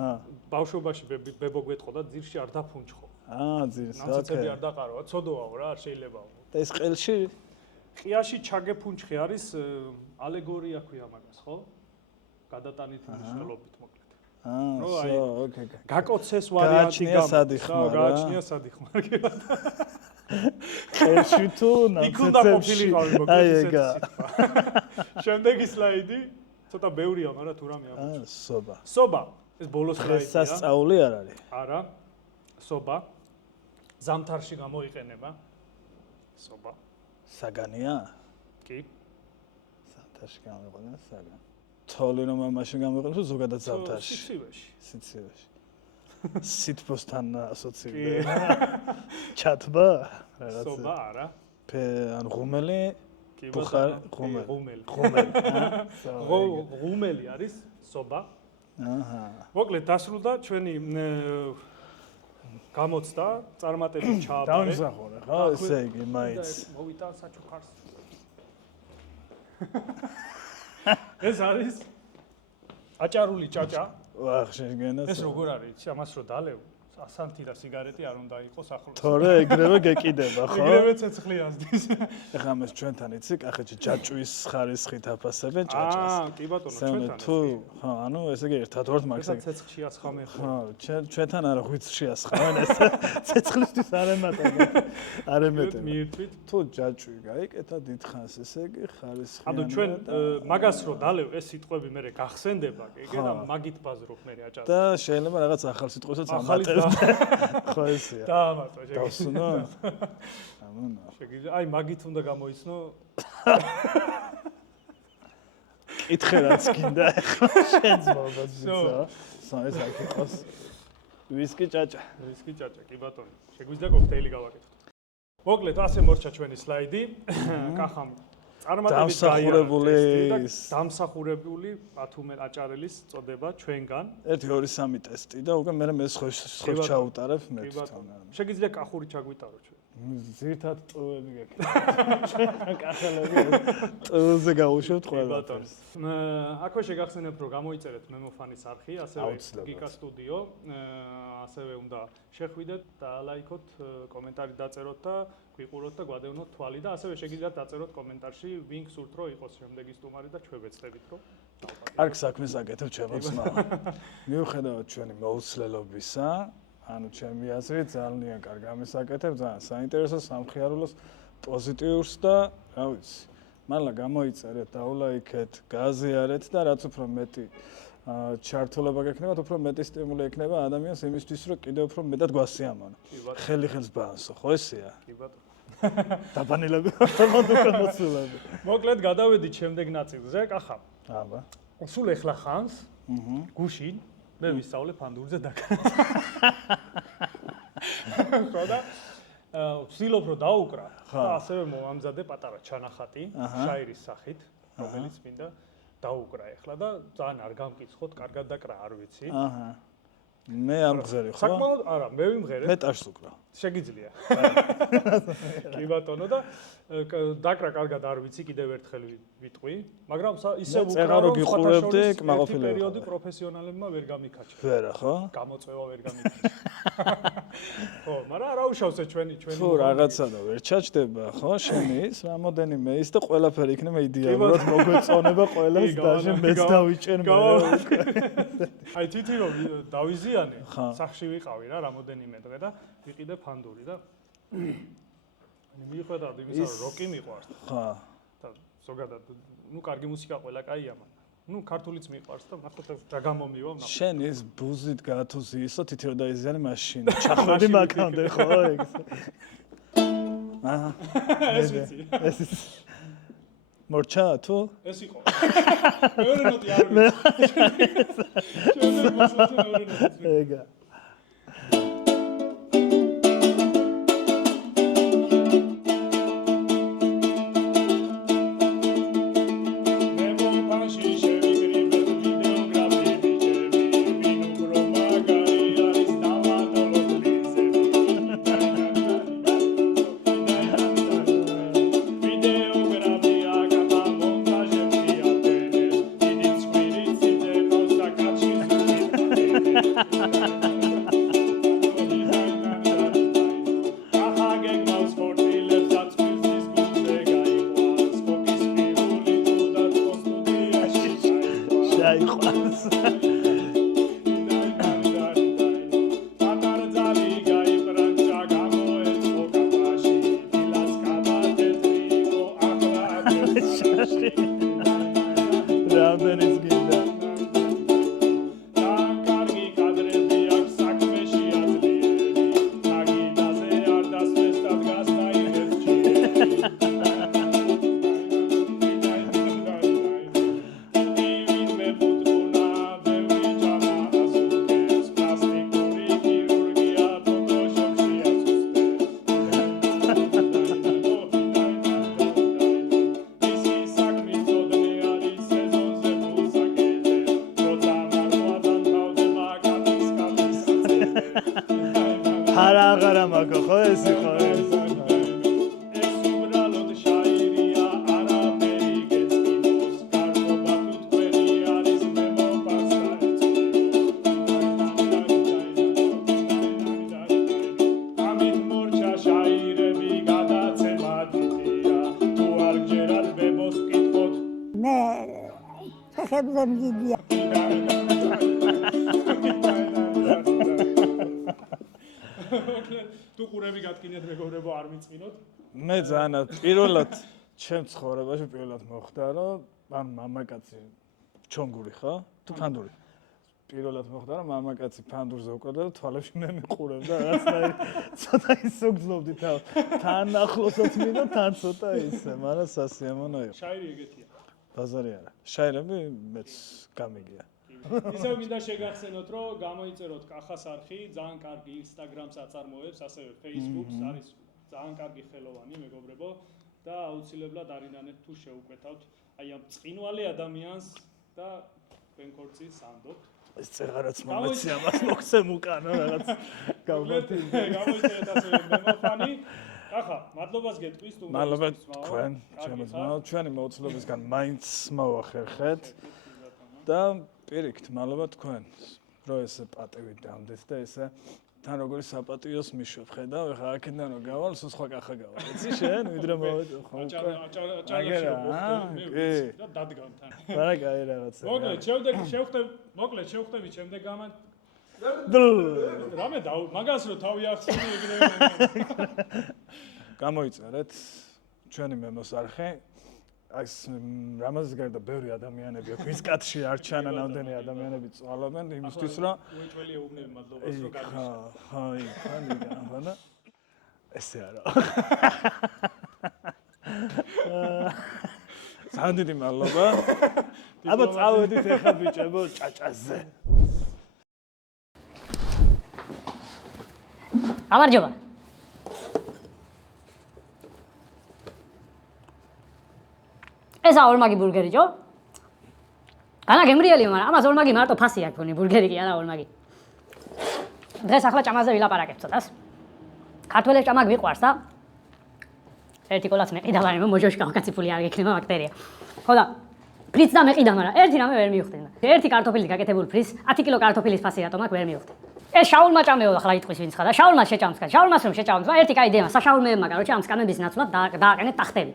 ბავშვობაში ბებო გვეთყოდა ძირში არ დაფუნჩხო. ძირს, ნამცეცები არ დაყაროა, ცოდოაო რა, არ შეიძლება. და ეს ყელში ყიაში ჩაგე ფუნჩხი არის ალეგორია ქვია მაგას, ხო? გადატანითი მნიშვნელობით მოკლედ. ოკეი. გაკოცეს ვარიანტი გააჩნია გააჩნია სადიხმარ კი ბატონო. ყელში თუ იქ უნდა ყოფილიყავი მოკლედ. აი ეგა. შემდეგი სლაიდი, ცოტა ბევრია, მაგრამ თუ რამე ამოწ. სობა. სობა. ეს ბოლოს სლაიდია. სასწაული არ არის? არა. სობა. ზამთარში გამოიყენება. სობა. საგანია? კი. ზამთარში გამოიყენება საგანი. თოლი რომ ამაში გამოიყენება ზოგადად ზამთარში. სიცივეში. სითბოსთან ასოცირდება. ჩათბა? სობა არა. ანუ ღუმელი? კი ღუმელი. ღუმელი არის სობა. აჰა. მოკლედ დასრულდა ჩვენი გამოცდა, წარმატებით ჩააბარე. დამსახურე, ხო, ესე იგი, მაინც. მოვიტა საჩუქარს. ეს არის აჭარული ჭაჭა. ვახ, შეგენას. ეს როგორ არის? ამას რო დალევ, ასანთი და სიგარეტი არ უნდა იყოს ახლოს. თორე ეგრევე გეკიდება, ხო? ეგრევე ცეცხლი ასდის. ეხლა ამას ჩვენთან იცი, კახეთში ჯაჭვის ხარისხით აფასებენ ჭაჭას. კი ბატონო, ჩვენთან. თუ, ხო, ანუ ესე იგი ერთად ვართ მაგას. ეს ცეცხლში ასხამენ ხო? ხო, ჩვენთან არა ღვიძლში ასხამენ ეს ცეცხლისთვის არ ემატებენ. არ ემეტებენ. მიირთვით. თუ ჯაჭვი გაიკეთა დიდხანს, ესე იგი ხარისხი. ანუ ჩვენ მაგას რო დალევ, ეს სიტყვები მე გახსენდება, ეგრე და მაგით ბაზრობ მე აჭარს. და შეიძლება რაღაც ახალ სიტყვასაც ამატებ. ხო ესეა. დაამატო შეგიძლია. დავსუნო. ამონა. შეგიძლია. აი მაგით უნდა გამოიცნო. კითხე რაც გინდა ახლა შენს მოგოც ვიცა. ეს აქ იყოს. ვისკი ჭაჭა. ვისკი ჭაჭა, კი ბატონო. შეგვიძლია კოქტეილი გავაკეთოთ. მოკლედ ასე მორჩა ჩვენი სლაიდი. კახამ წარმატებით დამსახურებული დამსახურებული ათუმელ აჭარელის წოდება ჩვენგან. 1 2 3 ტესტი და უკვე მე სხვებს ჩაუტარებ მე თვითონ. შეგიძლია კახური ჩაგვიტარო ჩვენ. ზირთად ტოვები გაკეთე. კახელები ტოვზე გაუშვებთ ყველაფერს. აქვე შეგახსენებთ რომ გამოიწერეთ მემოფანის არხი, ასევე გიკა სტუდიო, ასევე უნდა შეხვიდეთ და ლაიქოთ, კომენტარი დაწეროთ და გვიყუროთ და გვადევნოთ თვალი და ასევე შეგიძლიათ დაწეროთ კომენტარში ვინ გსურთ რომ იყოს შემდეგი სტუმარი და ჩვენ ვეცდებით რომ კარგ საქმეს აკეთებ ჩემო ძმა. მიუხედავად ჩვენი მოუცლელობისა ანუ ჩემი აზრით ძალიან კარგ ამის აკეთებ, ძალიან საინტერესო, სამხიარულოს, პოზიტიურს და რა ვიცი. მართლა გამოიწერეთ, დაულაიქეთ, გააზიარეთ და რაც უფრო მეტი ჩართულობა გექნება, უფრო მეტი სტიმული ექნება ადამიანს იმისთვის, რომ კიდევ უფრო მეტად გვასიამოვნო. ხელი ხელს ბაანსო, ხო ესეა? კი ბატონო. დაბანილები ხარ. მოკლედ გადავედით შემდეგ ნაწილზე, კახა. აბა. სულ ეხლა ხანს, გუშინ მე ვისწავლე ფანდურზე დაკარგა. ხო და ვცდილობ რომ დაუკრა და ასევე მომამზადე პატარა ჩანახატი შაირის სახით, რომელიც მინდა დაუკრა ეხლა და ძალიან არ გამკითხოთ, კარგად დაკრა არ ვიცი. აჰა. მე არ მღერი ხო? საკმაოდ არა, მე ვიმღერე. მე ტაშს უკრავ. შეგიძლია. კი ბატონო და დაკრა კარგად არ ვიცი, კიდევ ერთხელ ვიტყვი, მაგრამ ისე უკრავ რომ გიყურებდი, კმაყოფილი ვარ. პერიოდი პროფესიონალებმა ვერ გამიქაჩა. ვერა ხო? გამოწვევა ვერ გამიქაჩა. ხო, მაგრამ არა უშავსე ჩვენი თუ რაღაცა და ვერ ჩაჭდება, ხო, შემის, რამოდენიმე ის და ყველაფერი იქნება იდეალურად მოგვეწონება ყველას და მეც დავიჭერ მე. აი თვითონ რომ დავიზიანე, სახში ვიყავი რა რამოდენიმე დღე და ვიყიდე ფანდური და მიუხედავად იმისა, რომ როკი მიყვარს ხა და ზოგადად, ნუ კარგი მუსიკა ყველა კაია, მაგრამ ნუ ქართულიც მიყვარს და ნახოთ რა გამომივა ნახოთ. შენ ის ბუზით გათუზი ისო თითი რომ დაიზიანი მაშინ ჩახვედი მაქამდე ხო ეგ აჰა ეს ვიცი. ეს მორჩა თუ ეს იყო. მეორე ნოტი არ ვიცი. ჩვენ მოსულთ მეორე ნოტი. ეგა აღარა მაგო ხო ეს იყო თუ ყურები გატკინეთ მეგობრებო არ მიწმინოთ მე ძალიან პირველად ჩემ ცხოვრებაში პირველად მოხდა რომ ან მამაკაცი ჩონგური ხო თუ ფანდური პირველად მოხდა რომ მამაკაცი ფანდურზე უკრდა და თვალებში მე მიყურებდა რაღაცნაირი ცოტა ისო გძლობდი თავს თან ახლოსაც მინდა თან ცოტა ისე მაგრამ სასიამოვნო იყო შაირი ეგეთია ბაზარი არა შაირები მეც გამიგია ისევ მინდა შეგახსენოთ რომ გამოიწეროთ კახას არხი ძალიან კარგი Instagram საწარმოებს ასევე Facebook-ს არის ძალიან კარგი ხელოვანი მეგობრებო და აუცილებლად არიდანეთ თუ შეუკვეთავთ აი ამ წინვალე ადამიანს და თქვენ ქორწილს ანდობთ ეს წერაც მომეცი ამას მოხსემ უკანო რაღაც გავმოთი გამოიწერეთ ასევე მემოფანი ახლა მადლობას გეტყვის თუ მადლობა თქვენ ჩვენი მოუწოდებისგან მაინც მოვახერხეთ და პირიქით მადლობა თქვენ რომ ესე პატივი დამდეთ და ესე თან როგორი საპატიოს მიშვებ ხედავ ეხლა აქედან რომ გავალ სულ სხვა კახა გავალ იცი შენ ვიდრე მოვედი ხო და დადგამ თან არა კაი რაღაცა მოკლედ შევხვდები შემდეგ გამან რამე და მაგას რო თავი ახსენე ეგრევე გამოიწერეთ ჩვენი მემოს არხი ეს რამაზის გარდა ბევრი ადამიანები აქვს ის კატში არ ჩანა ნამდვილი ადამიანები წვალობენ იმისთვის რომ უეჭველი ეუბნები მადლობას რომ ხო ხანი ესე არა სანდიდი მადლობა აბა წავედით ეხლა ბიჭებო ჭაჭაზე გამარჯობა ესა ორმაგი ბურგერიჯო? განა გემრიელია, მაგრამ ამას ორმაგი მარტო ფასი აქვს თქონი, ბურგერი კი არა ორმაგი. დღეს ახლა ჭამაზე ვილაპარაკებ ცოტას. ქართველებს ჭამა გვიყვარს და ერთი კოლაც მეყიდა, მაგრამ მოჟოშკა კაციფული არ გექნება ბაქტერია. ხო და ფრიც და მეყიდა, მაგრამ ერთი რამე ვერ მივხვდი. ერთი კარტოფილის გაკეთებული ფრიც, 10 კილო კარტოფილის ფასი რატომ აქვს ვერ მივხვდი. ეს შაურმა ჭამეო ახლა იტყვის ვინც ხარ და შაურმას შეჭამს, შაურმას რომ შეჭამს, ერთი კაი იდეა, საშაურმეებმა კაროჩე ამ სკამების ნაცვლად დააყენეთ ტახტები.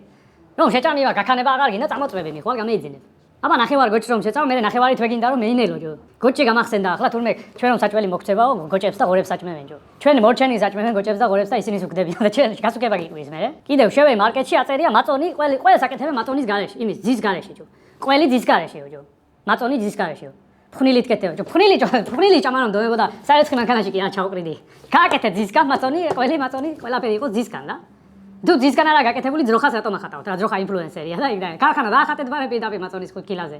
რომ შეჭამივა გაქანება აღარ გინდა წამოწმები მიხვალ გამეიძინეთ. აბა ნახევარ გოჭს რომ შეწავ, მე ნახევარით ვეგინდა რომ მეინელო ჯო. გოჭი გამახსენდა ახლა თურმე ჩვენ რომ საჭველი მოგწებაო, გოჭებს და ღორებს საჭმევენ ჯო. ჩვენ მორჩენი საჭმევენ გოჭებს და ღორებს და ისინი სუქდებიან და ჩვენ გასუქება გიყვის მე. კიდევ შევე მარკეტში აწერია მაწონი, ყველა საკეთებე მაწონის გარეშე, იმის ძის გარეშე ჯო. ყველი ძის გარეშეო ჯო. მაწონი ძის გარეშეო. ფხნილით კეთებო ჯო. ფხნილი ჭამანამ დოებოდა საერცხი მანქანაში კი არ ჩაუყრიდი. გააკეთე ძისგან მაწონი, ყველი მაწონი, ყველაფერი იყო ძისგან და თუ ძისგან არა გაკეთებული ძროხას რატომ ახატავთ? რა ძროხა ინფლუენსერია და იქ ქარხანა დაახატეთ ბარე პირდაპირ მაწონის ქილაზე.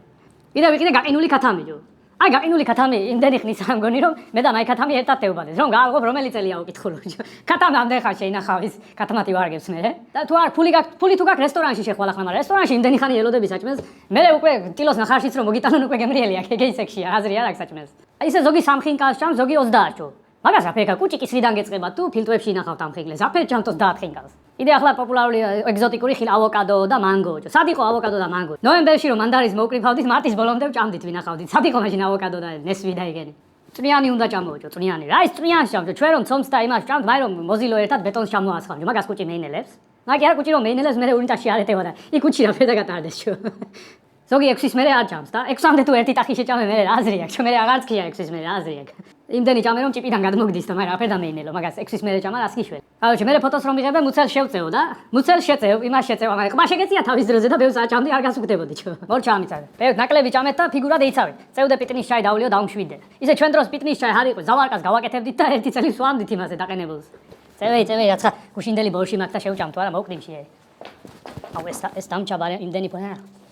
კიდევ ვიყიდე გაყინული ქათამი ჯო. აი გაყინული ქათამი იმდენი ხნის არ მგონი რომ მე და მაი ქათამი ერთად დევბადეს. რომ გააღობ რომელი წელია უკითხულო ჯო. ქათამი ამდენ ხარ შეინახავის ქათამათი ვარგებს მე. და თუ არ ფული თუ გაქვს რესტორანში შეხვალ ახლა მაგრამ რესტორანში იმდენი ხანი ელოდები საჭმელს. მე უკვე ტილოს ნახარშიც რომ მოგიტანონ უკვე გემრიელია გეისექშია აზრი არ აქვს საჭმელს. აი ესე ზოგი 3 ხინკას ჭამს, ზოგი 30 ჯო. მაგას აფერკა კუჭი კისრიდან გეწყება თუ ფილტვებში ინახავთ ამ ხინკლეს. აფერ ჭამთოს 10 ხინკას. იდე ახლა პოპულარული ეგზოტიკური ხილ ავოკადო და მანგო ჯო. სად იყო ავოკადო და მანგო? ნოემბერში რომ მანდარის მოვკრიფავდით, მარტის ბოლომდე ვჭამდით ვინახავდით. სად იყო მაშინ ავოკადო და ნესვი და იგენი? წვნიანი უნდა ჭამოო ჯო, წვნიანი. რა ის წვნიანს ჭამ ჯო? ჩვენ რომ ცომს და იმას ჭამთ, მაი რომ მოზილო ერთად ბეტონს ჩამოასხამ ჯო. მაგას კუჭი მეინელებს. მაგ არა კუჭი რომ მეინელებს, მე უნიტაში არ ეტევა და იქ კუჭი რა ფედა გატარდეს ჯო. ზოგი 6-ის მერე არ ჭამს და 6-მდე თუ ერთი ტახი შეჭამე მე რა აზრი აქვს? მე აღარც ქია 6-ის მერე აზრი აქვს. იმდენი ჭამე რომ ჭიპიდან გადმოგდის და მაგრამ აფერ დამეინელო მაგას 6-ის მერე ჭამა რას გიშველი. კაოჩი მე ფოტოს რომ მიღებე მუცელს შევწეო და მუცელს შეწევ, იმას შეწევ, მაგრამ ყმა შეგეწია თავის დროზე და ბევრს აჭამდი არ გასუქდებოდი ჩო. მორჩა ამიცადე. ბევრ ნაკლები ჭამეთ და ფიგურად ეიცავით. წევდე პიტნის ჩაი დავლიო დავმშვიდე. ისე ჩვენ დროს პიტნის ჩაი არ იყო, ზავარკას გავაკეთებდით და ერთი წელი სვამდით იმაზე დაყენებულს. წევე რაცა გუშინდელი ბოლში მაგ და შევჭამ თუ არა მოვკდიმში. აუ ეს დამჭაბარე იმდენი პონა.